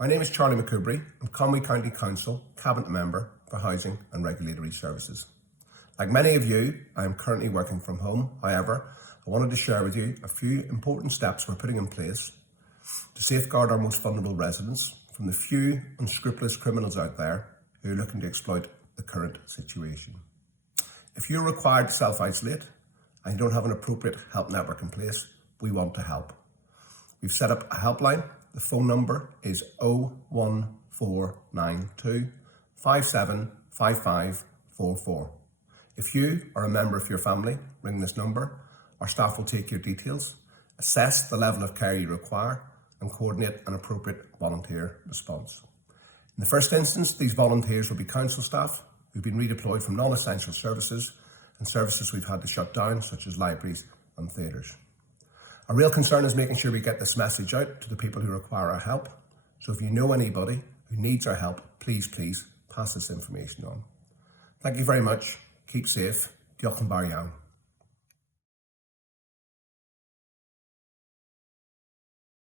My name is Charlie McCoubrey. I'm Conwy County Council Cabinet Member for Housing and Regulatory Services. Like many of you, I am currently working from home. However, I wanted to share with you a few important steps we're putting in place to safeguard our most vulnerable residents from the few unscrupulous criminals out there who are looking to exploit the current situation. If you're required to self-isolate and you don't have an appropriate help network in place, we want to help. We've set up a helpline. The phone number is 01492 575544. If you or a member of your family ring this number, our staff will take your details, assess the level of care you require, and coordinate an appropriate volunteer response. In the first instance, these volunteers will be council staff who've been redeployed from non-essential services and services we've had to shut down, such as libraries and theatres. Our real concern is making sure we get this message out to the people who require our help. So if you know anybody who needs our help, please pass this information on. Thank you very much. Keep safe. Diolch yn fawr iawn.